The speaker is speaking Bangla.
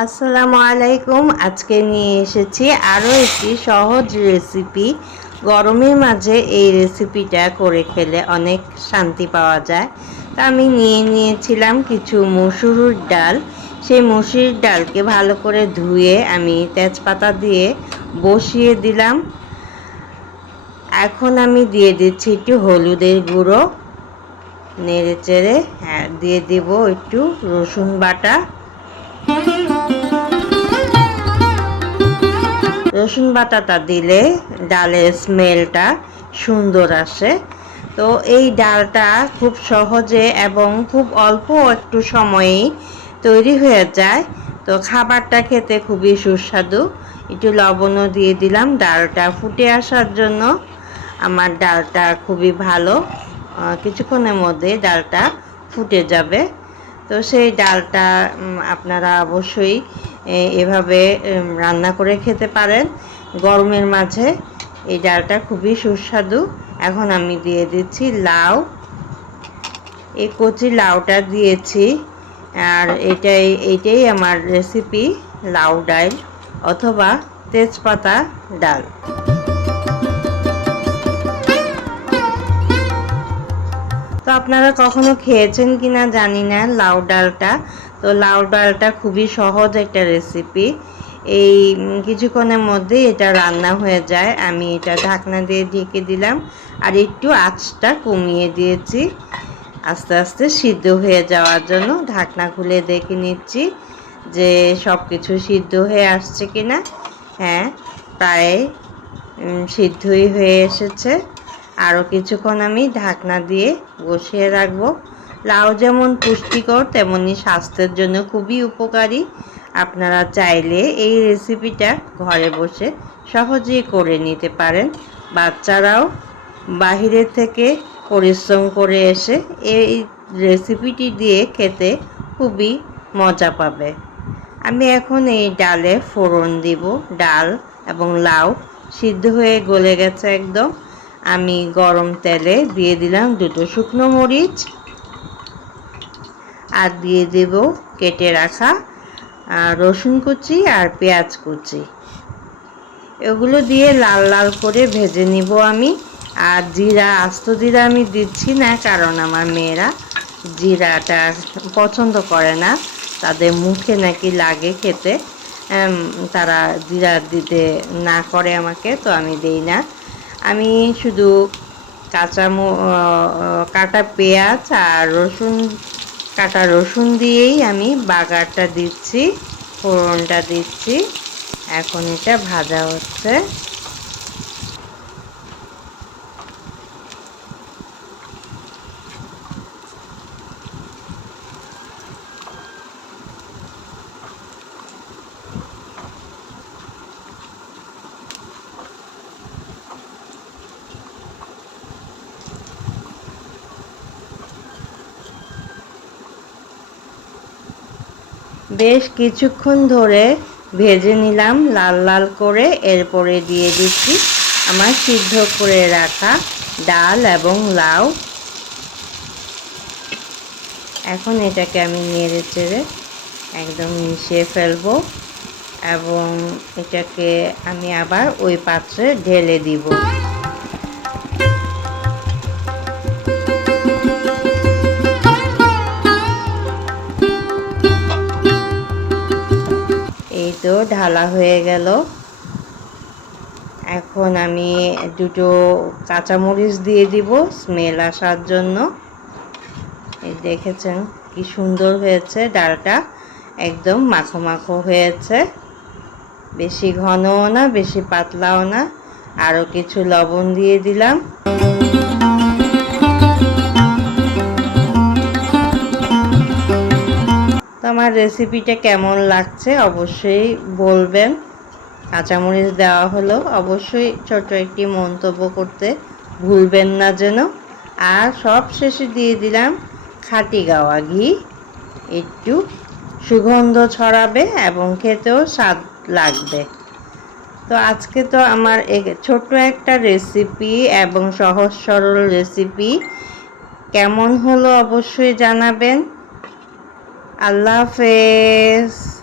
আসসালামু আলাইকুম। আজকে নিয়ে এসেছি আরও একটি সহজ রেসিপি গরমের মাঝে এই রেসিপিটা করে খেলে অনেক শান্তি পাওয়া যায়। তা আমি নিয়ে নিয়েছিলাম কিছু মসুর ডাল। সেই মসুর ডালকে ভালো করে ধুয়ে আমি তেজপাতা দিয়ে বসিয়ে দিলাম। এখন আমি দিয়ে দিচ্ছি একটু হলুদের গুঁড়ো। নেড়ে চেড়ে হ্যাঁ দিয়ে দেব একটু রসুন বাটা। রসুন বাটাটা দিলে ডালের স্মেলটা সুন্দর আসে। তো এই ডালটা খুব সহজে এবং খুব অল্প একটু সময়েই তৈরি হয়ে যায়। তো খাবারটা খেতে খুবই সুস্বাদু। একটু লবণও দিয়ে দিলাম। ডালটা ফুটে আসার জন্য আমার ডালটা খুবই ভালো। কিছুক্ষণের মধ্যে ডালটা ফুটে যাবে। তো সেই ডালটা আপনারা অবশ্যই এভাবে রান্না করে খেতে পারেন। গরমের মাঝে এই ডালটা খুবই সুস্বাদু। এখন আমি দিয়ে দিচ্ছি লাউ। এই কচি লাউটা দিয়েছি। আর এটাই এইটাই আমার রেসিপি লাউ ডাল অথবা তেজপাতা ডাল। তো আপনারা কখনো খেয়েছেন কিনা জানি না লাউ ডালটা। তো লাউ ডালটা খুবই সহজ একটা রেসিপি এই কিছুক্ষণের মধ্যে এটা রান্না হয়ে যায়। আমি এটা ঢাকনা দিয়ে ঢেকে দিলাম আর একটু আঁচটা কমিয়ে দিয়েছি। আস্তে আস্তে সিদ্ধ হয়ে যাওয়ার জন্য ঢাকনা খুলে দেখে নিচ্ছি যে সব কিছু সিদ্ধ হয়ে আসছে কিনা। হ্যাঁ প্রায় সিদ্ধই হয়ে এসেছে। আরও কিছুক্ষণ আমি ঢাকনা দিয়ে বসিয়ে রাখব। লাউ যেমন পুষ্টিকর, তেমনি স্বাস্থ্যের জন্য খুবই উপকারী। আপনারা চাইলে এই রেসিপিটা ঘরে বসে সহজেই করে নিতে পারেন। বাচ্চারাও বাহিরের থেকে পরিশ্রম করে এসে এই রেসিপিটি দিয়ে খেতে খুবই মজা পাবে। আমি এখন এই ডালে ফোড়ন দিব, ডাল এবং লাউ সিদ্ধ হয়ে গলে গেছে একদম। আমি গরম তেলে দিয়ে দিলাম দুটো শুকনো মরিচ। আর দিয়ে দেব কেটে রাখা রসুন কুচি আর পেঁয়াজ কুচি। এগুলো দিয়ে লাল লাল করে ভেজে নিব আমি। আর জিরা, আস্ত জিরা আমি দিচ্ছি না, কারণ আমার মেয়েরা জিরাটা পছন্দ করে না। তাদের মুখে নাকি লাগে খেতে। তারা জিরা দিতে না করে আমাকে, তো আমি দেই না। আমি শুধু কাঁচা কাটা পেঁয়াজ আর রসুন কাটা রসুন দিয়েই আমি বাগারটা দিচ্ছি ফোড়নটা দিচ্ছি। এখন এটা ভাজা হচ্ছে। বেশ কিছুক্ষণ ধরে ভেজে নিলাম লাল লাল করে। এরপরে দিয়ে দিচ্ছি আমার সিদ্ধ করে রাখা ডাল এবং লাউ। এখন এটাকে আমি নেড়ে চেড়ে একদম মিশিয়ে ফেলব এবং এটাকে আমি আবার ওই পাত্রে ঢেলে দিব। তো ঢালা হয়ে গেল। এখন আমি দুটো কাঁচামরিচ দিয়ে দিব স্মেল আসার জন্য। দেখেছেন কি সুন্দর হয়েছে, ডালটা একদম মাখো মাখো হয়েছে। বেশি ঘনও না, বেশি পাতলাও না। আরও কিছু লবণ দিয়ে দিলাম। রেসিপিটা কেমন লাগছে অবশ্যই বলবেন। কাঁচামরিচ দেওয়া হলো। অবশ্যই ছোট একটি মন্তব্য করতে ভুলবেন না যেন। আর সব শেষে দিয়ে দিলাম খাটি গাওয়া ঘি। একটু সুগন্ধ ছড়াবে এবং খেতেও স্বাদ লাগবে। তো আজকে তো আমার ছোট্ট একটা রেসিপি এবং সহজ সরল রেসিপি কেমন হলো অবশ্যই জানাবেন। I love Hafiz.